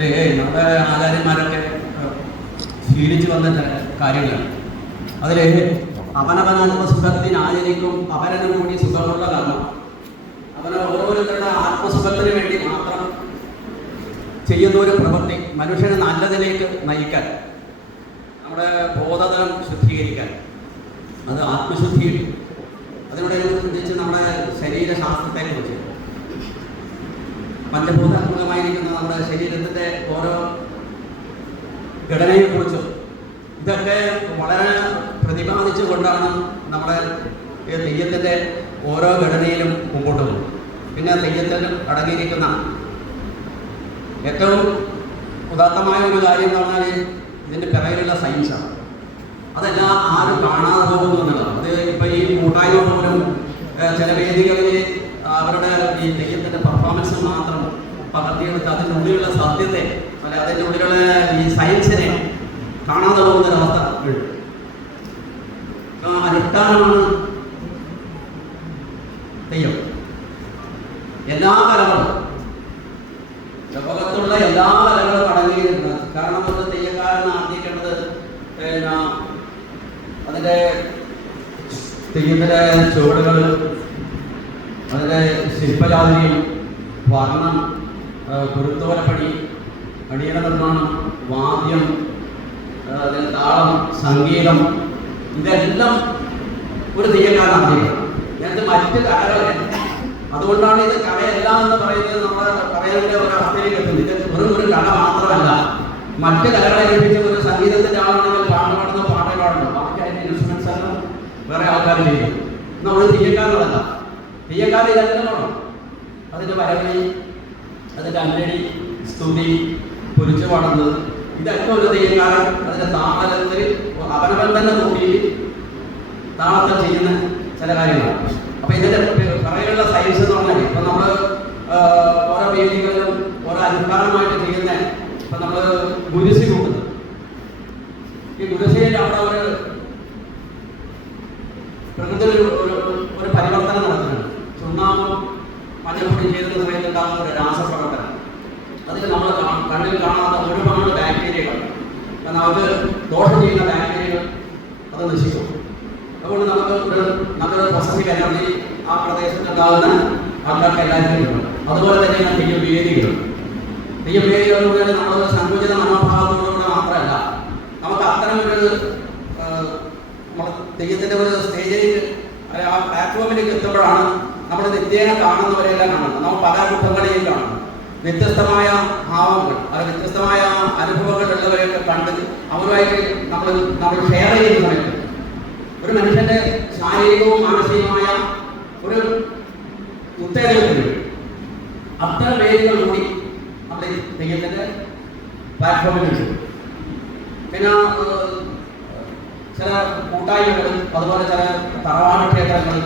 ഒരു നമ്മുടെ ആചാര്യന്മാരൊക്കെ ശീലിച്ചു വന്ന ചില കാര്യങ്ങളാണ്. അതിൽ അവനവനാത്മസുഖത്തിന് ആചരിക്കും അപരനും കൂടി സുഖമുള്ള കർമ്മം. അവന് ഓരോരുത്തരുടെ ആത്മസുഖത്തിന് വേണ്ടി മാത്രം ചെയ്യുന്ന ഒരു പ്രവൃത്തി മനുഷ്യനെ നല്ലതിലേക്ക് നയിക്കാൻ, നമ്മുടെ ബോധതലം ശുദ്ധീകരിക്കാൻ, അത് ആത്മശുദ്ധി. അതിനോടനുബന്ധിച്ച് നമ്മുടെ ശരീരശാസ്ത്രത്തെ കുറിച്ച്, പഞ്ചഭൂതാത്മകമായിരിക്കുന്ന നമ്മുടെ ശരീരത്തിൻ്റെ ഓരോ ഘടനയെക്കുറിച്ചും ഇതൊക്കെ വളരെ പ്രതിപാദിച്ചു കൊണ്ടാണ് നമ്മുടെ തെയ്യത്തിൻ്റെ ഓരോ ഘടനയിലും മുമ്പോട്ട് പോകും. പിന്നെ തെയ്യത്തിൽ അടങ്ങിയിരിക്കുന്ന ഏറ്റവും ഉദാത്തമായ ഒരു കാര്യം എന്ന് പറഞ്ഞാൽ ഇതിൻ്റെ പിറകിലുള്ള സയൻസാണ്. അതെല്ലാം ആരും കാണാതെ പോകുന്നു എന്നുള്ളതാണ്. അത് ഇപ്പോൾ ഈ കൂട്ടായ്മ പോലും ചില വേദികളിൽ അവരുടെ ഈ തെയ്യത്തിൻ്റെ പെർഫോമൻസ് മാത്രം പകർത്തിയെടുത്ത് അതിൻ്റെ ഉള്ളിലുള്ള സത്യത്തെ, അല്ലെ അതിൻ്റെ ഉള്ളിലുള്ള ഈ സയൻസിനെ കാണാതെ പോകുന്നൊരവസ്ഥ ഉണ്ട്. അനുഷ്ഠാനമാണ് തെയ്യം. എല്ലാ കലകളും, ലോകത്തുള്ള എല്ലാ കലകളും അടങ്ങിയിട്ടുണ്ട്. കാരണം അത് തെയ്യക്കാരൻ ആർജിക്കേണ്ടത് അതിൻ്റെ തെയ്യത്തിൻ്റെ ചുവടുകൾ, അതിൻ്റെ ശില്പജാതിയും, വർണ്ണം, കുരുത്തോലപ്പണി, അടിയറ നിർമ്മാണം, വാദ്യം, അതിന് താളം, സംഗീതം, ഇതെല്ലാം ഒരു തെയ്യക്കാരൻ ആർജിക്കണം. എന്നിട്ട് മറ്റ് കലകളില്ല. അതുകൊണ്ടാണ് ഇത് കലയല്ല എന്ന് പറയുന്നത്. നമ്മുടെ കലയുടെ ഒരു അവസ്ഥയിലേക്ക് എത്തുന്നത്. ഇത് വെറും ഒരു കല മാത്രമല്ല. മറ്റ് കലകളെ ലഭിച്ച ഒരു സംഗീതത്തിൻ്റെ ആളാണെങ്കിൽ പാട്ട് പാടുന്ന പാട്ടേ പാടുന്നു. ബാക്കി അതിൻ്റെ ഇൻസ്ട്രുമെന്റ്സ് എല്ലാം വേറെ ആൾക്കാർ ചെയ്യും. നമ്മൾ തെയ്യക്കാരനല്ല. തെയ്യക്കാരൻ ഇതെല്ലാം വേണം. അതിൻ്റെ വരവി, അതിൻ്റെ അല്ലടി, സ്തുതി, പൊരിച്ചു പാടുന്നത്, ഇതൊക്കെ ഒരു തെയ്യക്കാരൻ അതിൻ്റെ താളത്തിൽ അവനവൻ തന്നെ നോക്കി താളത്തിൽ ചെയ്യുന്ന ചില കാര്യങ്ങളാണ്. അപ്പം ഇതിൻ്റെ പിറകിലുള്ള സയൻസ് എന്ന് പറഞ്ഞാൽ ഇപ്പം നമ്മൾ ഓരോ വേദികളിലും ഓരോ അനുഷ്ഠാനമായിട്ട് ചെയ്യുന്ന, ഇപ്പം നമ്മൾ ഗുരുസി കൂട്ടുന്നത്, ഈ ഗുരുസിയിൽ അവിടെ ഒരു പ്രകൃതി ഒരു പരിവർത്തനം നടത്തുന്നുണ്ട്. ചുണ്ണാമ്പും മഞ്ഞപ്പൊടി ചെയ്യുന്ന സമയത്ത് ഉണ്ടാകുന്ന ഒരു രാസപ്രവർത്തനം, അതിൽ നമ്മൾ കണ്ണിൽ കാണാത്ത ഒരുപാട് ബാക്ടീരിയകൾ, നമുക്ക് ദോഷം ചെയ്യുന്ന ബാക്ടീരിയകൾ അത് നശിക്കും. അതുകൊണ്ട് നമുക്ക് ഒരു നല്ലൊരു പോസിറ്റീവ് എനർജി ആ പ്രദേശത്തുണ്ടാകുന്ന ആൾക്കാർക്ക് എല്ലാവരും ഉണ്ട്. അതുപോലെ തന്നെയാണ് തെയ്യവേദികൾ. തെയ്യവേദികളിലൂടെ നമ്മൾ സങ്കുചിത മനോഭാവത്തോടുകൂടെ മാത്രമല്ല, നമുക്ക് അത്തരമൊരു നമ്മൾ തെയ്യത്തിൻ്റെ ഒരു സ്റ്റേജിലേക്ക് ആ പ്ലാറ്റ്ഫോമിലേക്ക് എത്തുമ്പോഴാണ് നമ്മൾ നിത്യേന കാണുന്നവരെല്ലാം കാണുന്നത്. നമ്മൾ പല രൂപങ്ങളെയും കാണുന്നു. വ്യത്യസ്തമായ ഭാവങ്ങൾ, അത് വ്യത്യസ്തമായ അനുഭവങ്ങളുള്ളവരെയൊക്കെ കണ്ട് അവരുമായിട്ട് നമ്മൾ ഷെയർ ചെയ്യുന്ന സമയത്ത് ഒരു മനുഷ്യൻ്റെ ശാരീരികവും മാനസികമായ ഒരു ഉത്തേജനത്തിന് അത്തരം വേദികൾ കൂടി നമ്മുടെ തെയ്യത്തിൻ്റെ പ്ലാറ്റ്ഫോമിലുണ്ട്. പിന്നെ ചില കൂട്ടായ്മകൾ, അതുപോലെ ചില തറവാട് ക്ഷേത്രങ്ങൾ,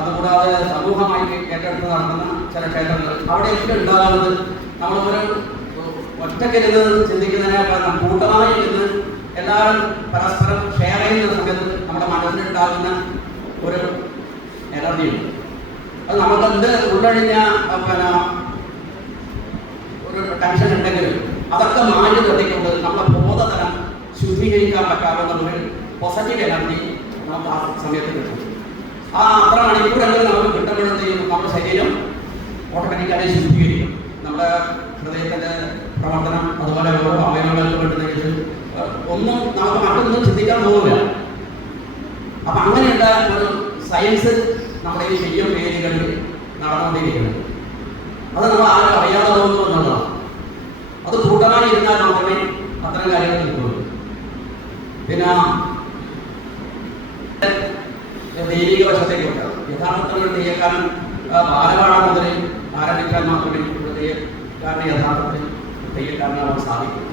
അതുകൂടാതെ സമൂഹമായി ഏറ്റെടുത്ത് നടത്തുന്ന ചില ക്ഷേത്രങ്ങൾ, അവിടെയൊക്കെ ഉണ്ടാകുന്നത് നമ്മളൊരു ഒറ്റയ്ക്കിരുന്ന് ചിന്തിക്കുന്നതിനേക്കാൾ കൂട്ടമായി ഇരുന്ന് എല്ലാവരും പരസ്പരം ഷെയർ ചെയ്യുന്ന സമയത്ത് നമ്മുടെ മനസ്സിലുണ്ടാകുന്ന ഒരു എനർജിയുണ്ട്. അത് നമുക്കെന്ത് ഉള്ളഴിഞ്ഞ ഒരു ടെൻഷൻ ഉണ്ടെങ്കിലും അതൊക്കെ മാറ്റി നിർത്തിക്കൊണ്ട് നമ്മുടെ ബോധതലം ശുദ്ധീകരിക്കാൻ പറ്റാവുന്ന ഒരു പോസിറ്റീവ് എനർജി നമുക്ക് ആ സമയത്ത് കിട്ടും. ആ അത്ര മണിക്കൂറെങ്കിലും നമുക്ക് കിട്ടുമ്പോഴത്തേക്കും നമ്മുടെ ശരീരം ഓട്ടോമാറ്റിക്കായി ശുദ്ധീകരിക്കും. നമ്മുടെ ഹൃദയത്തിൻ്റെ പ്രവർത്തനം, അതുപോലെ ഓരോ അവയവങ്ങൾക്ക് വേണ്ടുന്നെങ്കിൽ ഒന്നും നമുക്ക് മറ്റൊന്നും ചിന്തിക്കാൻ പോകില്ല. അപ്പം അങ്ങനെയുള്ള ഒരു സയൻസ് നമ്മുടെ ഈ തെയ്യം വേദികളിൽ നടന്നുകൊണ്ടിരിക്കുന്നത്. അത് നമ്മൾ ആരും അറിയാതെ പോകുന്നു എന്നുള്ളതാണ്. അത് കൂട്ടമായി ഇരുന്നാൽ മാത്രമേ അത്തരം കാര്യങ്ങൾ കിട്ടുള്ളൂ. പിന്നെ ദൈവിക വശത്തേക്ക് വെക്കാം. യഥാർത്ഥത്തിൽ ഒരു തെയ്യക്കാരൻ ബാലകാലം മുതൽ ആരംഭിക്കാൻ മാത്രമേ ഒരു തെയ്യക്കാരനെ യഥാർത്ഥത്തിൽ തെയ്യക്കാരനാവാൻ സാധിക്കും.